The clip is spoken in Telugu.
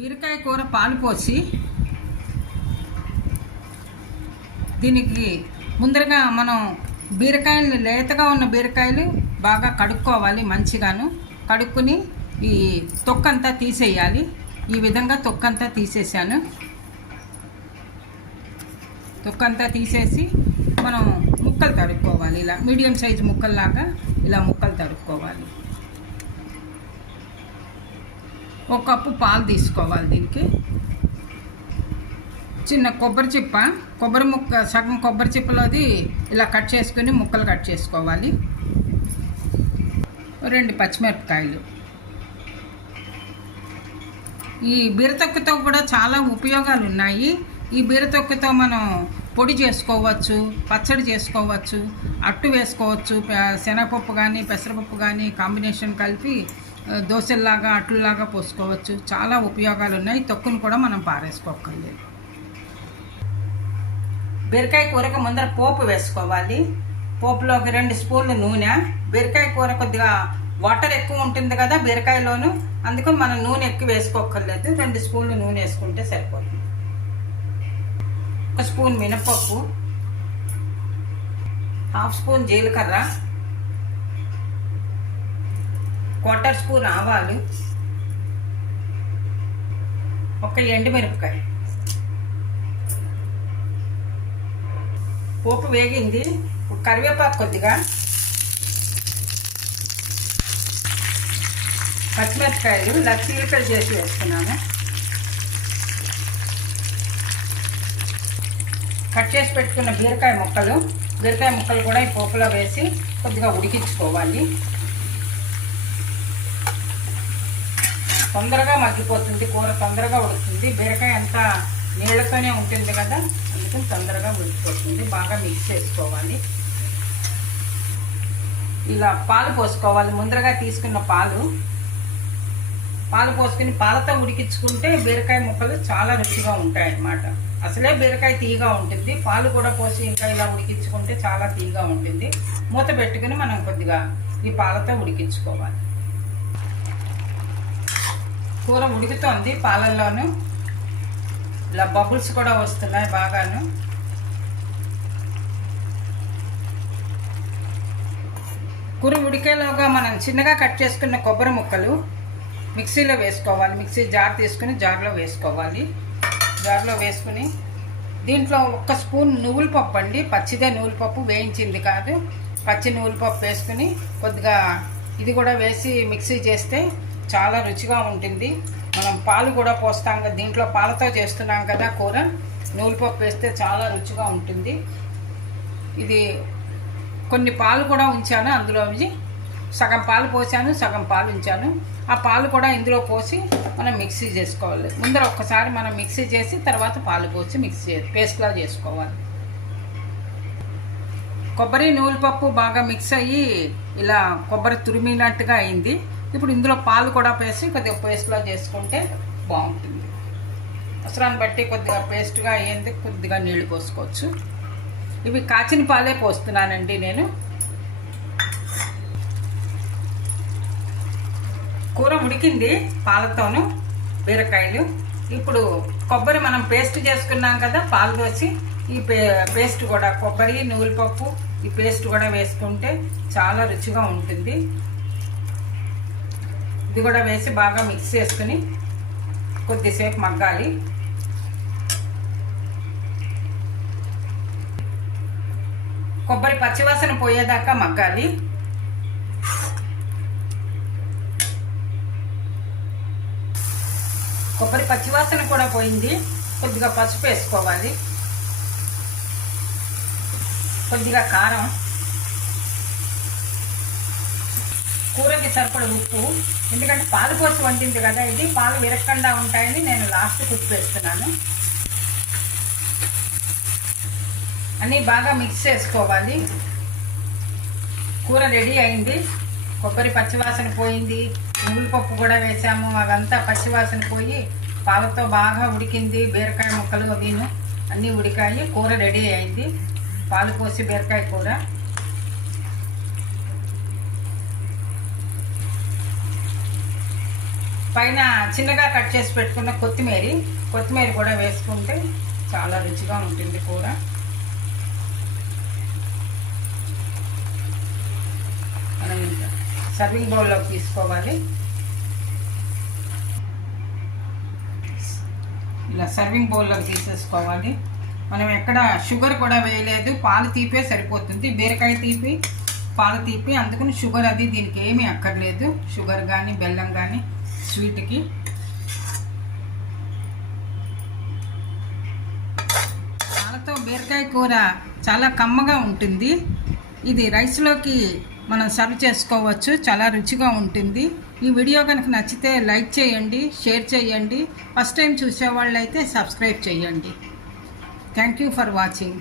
బీరకాయ కూర పాలు పోసి దీనికి ముందరగా మనం బీరకాయలు లేతగా ఉన్న బీరకాయలు బాగా కడుక్కోవాలి మంచిగాను. కడుక్కుని ఈ తొక్కంతా తీసేయాలి. ఈ విధంగా తొక్కంతా తీసేసాను. తొక్కంతా తీసేసి మనం ముక్కలు తడుక్కోవాలి. ఇలా మీడియం సైజు ముక్కల్లాగా ఇలా ముక్కలు తడుక్కోవాలి. ఒక కప్పు పాలు తీసుకోవాలి దీనికి. చిన్న కొబ్బరి చిప్ప కొబ్బరి ముక్క సగం కొబ్బరి చిప్పలోది ఇలా కట్ చేసుకుని ముక్కలు కట్ చేసుకోవాలి. రెండు పచ్చిమిరపకాయలు. ఈ బీరతొక్కతో కూడా చాలా ఉపయోగాలు ఉన్నాయి. ఈ బీరతొక్కతో మనం పొడి చేసుకోవచ్చు పచ్చడి చేసుకోవచ్చు అట్టు వేసుకోవచ్చు పె- శనగపప్పు కానీ పెసరపప్పు కానీ కాంబినేషన్ కలిపి దోశల్లాగా అట్లులాగా పోసుకోవచ్చు. చాలా ఉపయోగాలు ఉన్నాయి తొక్కును కూడా మనం పారేసుకోకర్లేదు బీరకాయ కూరకు ముందర పోపు వేసుకోవాలి. పోపులోకి రెండు స్పూన్లు నూనె. బీరకాయ కూర కొద్దిగా వాటర్ ఎక్కువ ఉంటుంది కదా బీరకాయలోను. అందుకని మనం నూనె ఎక్కువ వేసుకోకర్లేదు రెండు స్పూన్లు నూనె వేసుకుంటే సరిపోతుంది. ఒక స్పూన్ మినపప్పు. హాఫ్ స్పూన్ జీలకర్ర. క్వార్టర్ స్పూన్ ఆవాలు ఒక ఎండుమిరపకాయ పోపు వేగింది. కరివేపాకు కొద్దిగా. పచ్చిమిరపకాయలు ఇలా చీలికలు చేసి వేస్తున్నాను. కట్ చేసి పెట్టుకున్న బీరకాయ ముక్కలు. బీరకాయ ముక్కలు కూడా ఈ పోపులో వేసి కొద్దిగా ఉడికించుకోవాలి. తొందరగా మగ్గిపోతుంది కూర తొందరగా ఉడుతుంది బీరకాయ అంతా నీళ్ళతోనే ఉంటుంది కదా అందుకని తొందరగా ఉడికిపోతుంది. బాగా మిక్స్ చేసుకోవాలి. ఇలా పాలు పోసుకోవాలి. ముందరగా తీసుకున్న పాలు. పాలు పోసుకుని పాలతో ఉడికించుకుంటే బీరకాయ ముక్కలు చాలా రుచిగా ఉంటాయి అన్నమాట అసలే బీరకాయ తీగా ఉంటుంది. పాలు కూడా పోసి ఇంకా ఇలా ఉడికించుకుంటే చాలా తీగా ఉంటుంది. మూత పెట్టుకుని మనం కొద్దిగా ఈ పాలతో ఉడికించుకోవాలి. కూర ఉడుకుతోంది పాలల్లోనూ. ఇలా బబుల్స్ కూడా వస్తున్నాయి బాగాను. కూర ఉడికేలోగా మనం చిన్నగా కట్ చేసుకున్న కొబ్బరి ముక్కలు మిక్సీలో వేసుకోవాలి. మిక్సీ జార్ తీసుకుని జార్లో వేసుకోవాలి. జార్లో వేసుకుని దీంట్లో ఒక్క స్పూన్ నువ్వుల పప్పు అండి. పచ్చిదే నువ్వుల పప్పు వేయించింది కాదు. పచ్చి నువ్వుల పప్పు వేసుకుని కొద్దిగా ఇది కూడా వేసి మిక్సీ చేస్తే చాలా రుచిగా ఉంటుంది. మనం పాలు కూడా పోస్తాం కదా దీంట్లో పాలతో చేస్తున్నాం కదా కూర. నూలుపప్పు పప్పు వేస్తే చాలా రుచిగా ఉంటుంది. ఇది కొన్ని పాలు కూడా ఉంచాను అందులో సగం పాలు పోసాను సగం పాలు ఉంచాను. ఆ పాలు కూడా ఇందులో పోసి మనం మిక్సీ చేసుకోవాలి. ముందర ఒక్కసారి మనం మిక్సీ చేసి తర్వాత పాలు పోసి మిక్సీ పేస్ట్లా చేసుకోవాలి. కొబ్బరి నూలుపప్పు పప్పు బాగా మిక్స్ అయ్యి ఇలా కొబ్బరి తురిమినట్టుగా అయింది. ఇప్పుడు ఇందులో పాలు కూడా వేసి కొద్దిగా పేస్ట్లా చేసుకుంటే బాగుంటుంది. అవసరాన్ని బట్టి కొద్దిగా పేస్ట్గా అయ్యింది కొద్దిగా నీళ్ళు పోసుకోవచ్చు. ఇవి కాచిన పాలే పోస్తున్నానండి నేను. కూర ఉడికింది పాలతోను బీరకాయలు. ఇప్పుడు కొబ్బరి మనం పేస్ట్ చేసుకున్నాం కదా పాలు పోసి ఈ పే పేస్ట్ కూడా కొబ్బరి నువ్వుల పప్పు ఈ పేస్ట్ కూడా వేసుకుంటే చాలా రుచిగా ఉంటుంది. ఇది కూడా వేసి బాగా మిక్స్ చేసుకుని కొద్దిసేపు మగ్గాలి. కొబ్బరి పచ్చివాసన పోయేదాకా మగ్గాలి. కొబ్బరి పచ్చివాసన కూడా పోయింది. కొద్దిగా పసుపు వేసుకోవాలి. కొద్దిగా కారం. కూరకి సరిపడ ఉప్పు. ఎందుకంటే పాలు పోసి వండింది కదా ఇది. పాలు విరక్కుండా ఉంటాయని నేను లాస్ట్ ఉప్పు వేస్తున్నాను అన్నీ బాగా మిక్స్ చేసుకోవాలి. కూర రెడీ అయింది. కొబ్బరి పచ్చివాసన పోయింది. నువ్వుల పప్పు కూడా వేసాము. అదంతా పచ్చివాసన పోయి పాలతో బాగా ఉడికింది. బీరకాయ ముక్కలు అవిను అన్నీ ఉడికాయి. కూర రెడీ అయింది. పాలు పోసి బీరకాయ కూర. పైన చిన్నగా కట్ చేసి పెట్టుకున్న కొత్తిమీర కొత్తిమీర కూడా వేసుకుంటే చాలా రుచిగా ఉంటుంది కూర. మనం సర్వింగ్ బౌల్లోకి తీసుకోవాలి. ఇలా సర్వింగ్ బౌల్లోకి తీసేసుకోవాలి. మనం ఎక్కడ షుగర్ కూడా వేయలేదు. పాలు తీపే సరిపోతుంది. బీరకాయ తీపి పాలు తీపి అందుకని షుగర్ అది దీనికి ఏమీ అక్కర్లేదు. షుగర్ కానీ బెల్లం కానీ స్వీట్కి. పాలతో బీరకాయ కూర చాలా కమ్మగా ఉంటుంది. ఇది రైస్లోకి మనం సర్వ్ చేసుకోవచ్చు. చాలా రుచిగా ఉంటుంది. ఈ వీడియో కనుక నచ్చితే లైక్ చేయండి షేర్ చేయండి. ఫస్ట్ టైం చూసేవాళ్ళు అయితే సబ్స్క్రైబ్ చేయండి. Thank you for watching.